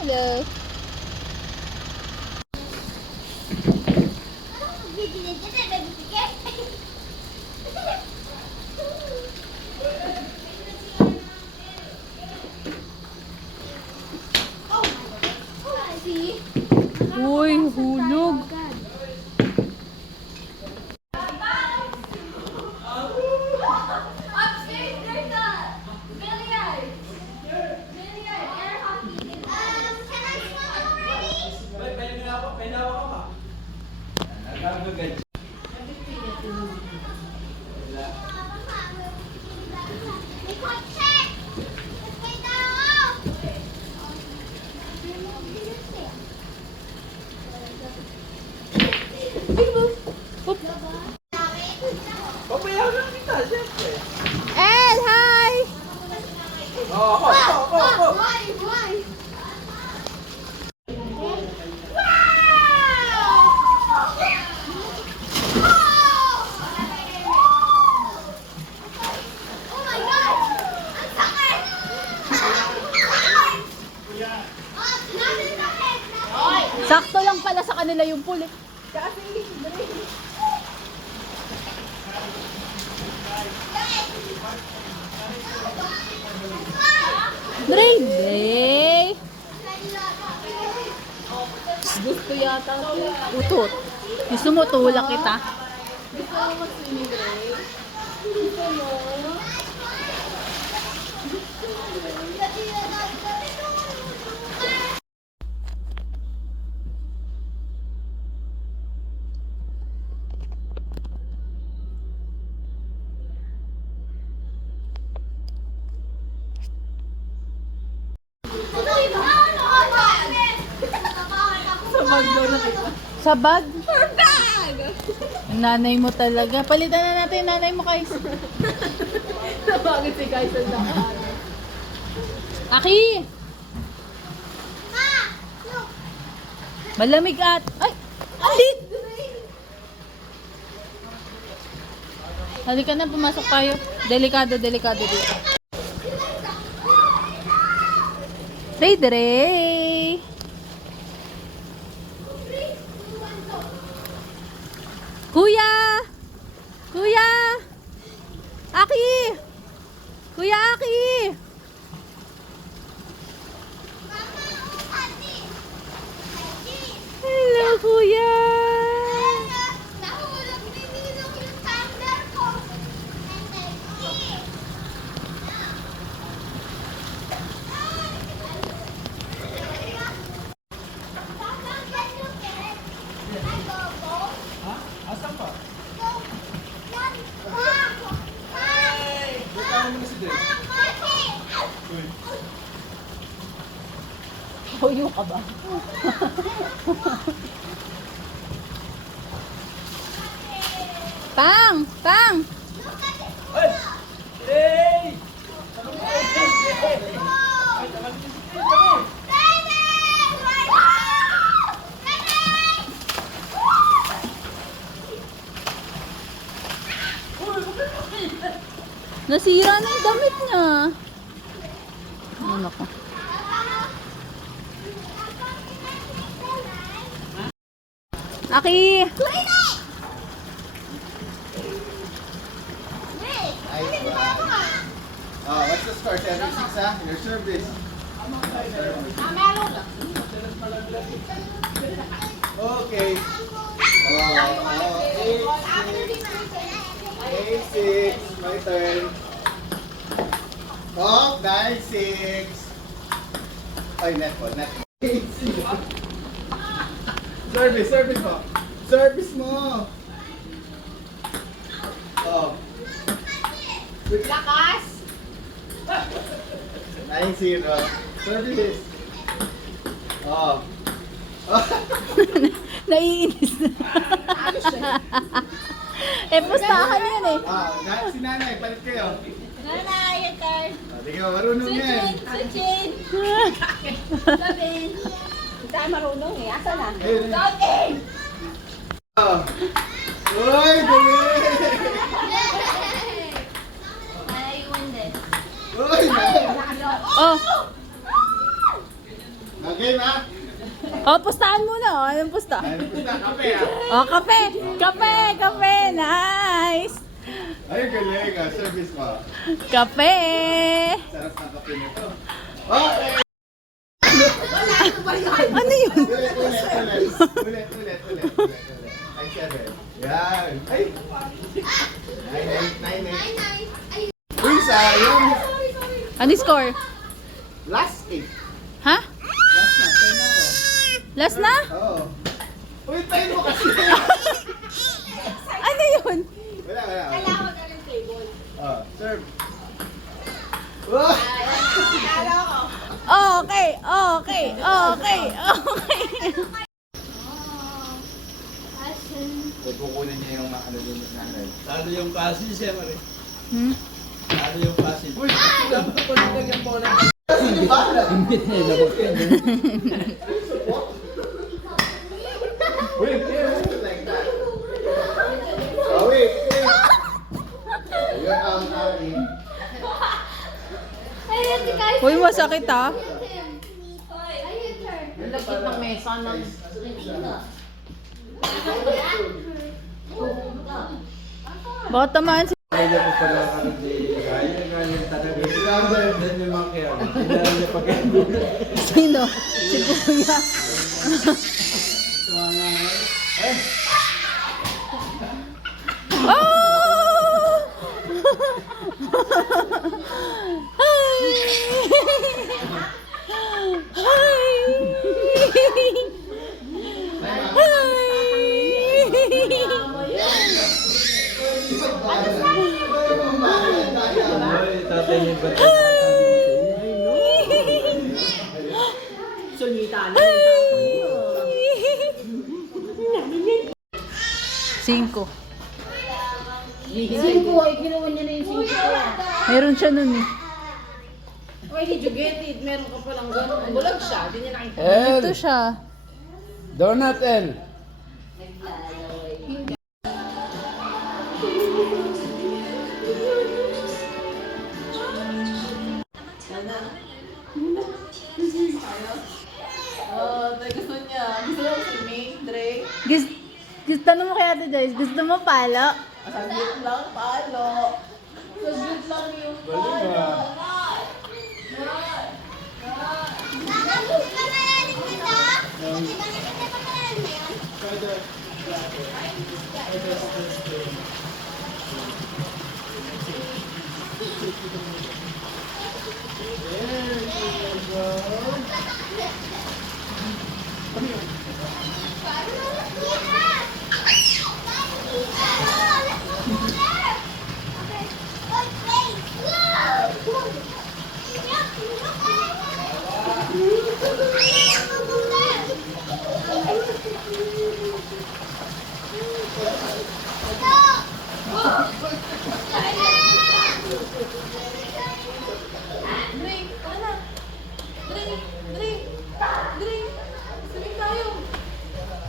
Hello. Uy, hulog. Papayagan kita, siyempre. Ed, hi! Ako. Sakto lang pala sa kanila yung pool eh. Dre! Gusto yata utot. Gusto mo tulak kita? Gusto mo mag-swimming, Dre? Gusto mo? Sa bag? Her bag! Ang nanay mo talaga. Palitan na natin yung nanay mo, Kais. Sabagay si Kais ang nakaan. Aki! Malamig at... Ay! Alit! Halika na, pumasok tayo. Delikado dito. Dre! Kuya! Aki! Kuya Aki! Hello, Kuya! Nahulog ni Ninong yung tumbler ko. Asan pa? Hey! Kasama mo na si Dre. Uy. Huyo ka ba? Tang! Ay! Hey! Nasira na yung damit niya. Ano ko? Aki! What's the score? 76 ha? Your service. Okay. 8-6. My turn. Oh, 9-6. Ay, netball. 8-6. Service mo. Service mo. Oh. Lakas! 9-0. Service. Oh. Naiinis na. Pustahan yun eh. Si nanay, palit kayo. Nanay, yung turn. Di ka marunong yan. Suchin! Sabin! Hindi tayo marunong eh. Asa na? Ayun. Sabin! Uy, dali! Nanay, you win this. Uy, Oh! Okay, Oh, pustahan muna. Oh, anong pusta? Ay, pusta, kape ah. Oh, kape. Kape, kape. Nice. Ay, galing ah. Service pa. Kape. Sarap ng kape nito. Oh, eh. Ano yun? Ulit. Ay, 7. Yan. Ay. 9. Uy, sayang. Ano yung score? Last 8. Ha? Last na. 10 na ako. Last na? Oo. Uy, tayo mo kasi. Ano yun? Wala. Kailangan ko na ng table. Oh, serve. Oh. Kala ko. Okay. Kukunin niya yung ano din ng nanay. Talo yung kasi siya, Mari. Hmm? Talo yung kasi. Uy, dapat ko nang gagyan po na. Hindi ba? Hindi na, dapat ko yun. Uy, like that. Oh, wait. Ayun ang aking. Ayun, si Kai. Uy, masakit ah. Ayun, sir. Ang lagkit ng mesa ng... Baka tamaan si... Kaya ko pala ano di kaya talaga. Then may mga kaya. Kailangan niya pagkain. Sino? Si Kuya. Ay, tatay niya ba? Cinco. Singko, ay ginawa niya na yung singko. Meron siya nun eh. Why did you get it? Meron ka palang gano'n. Bulag siya. Di niya nakita. Ito siya. Donut L. Oh, gusto niya. Gusto niya si May, Dre. Gusto mo kaya ito, Joyce? Gusto mo palo? Saglit lang, palo. Saglit lang yung palo.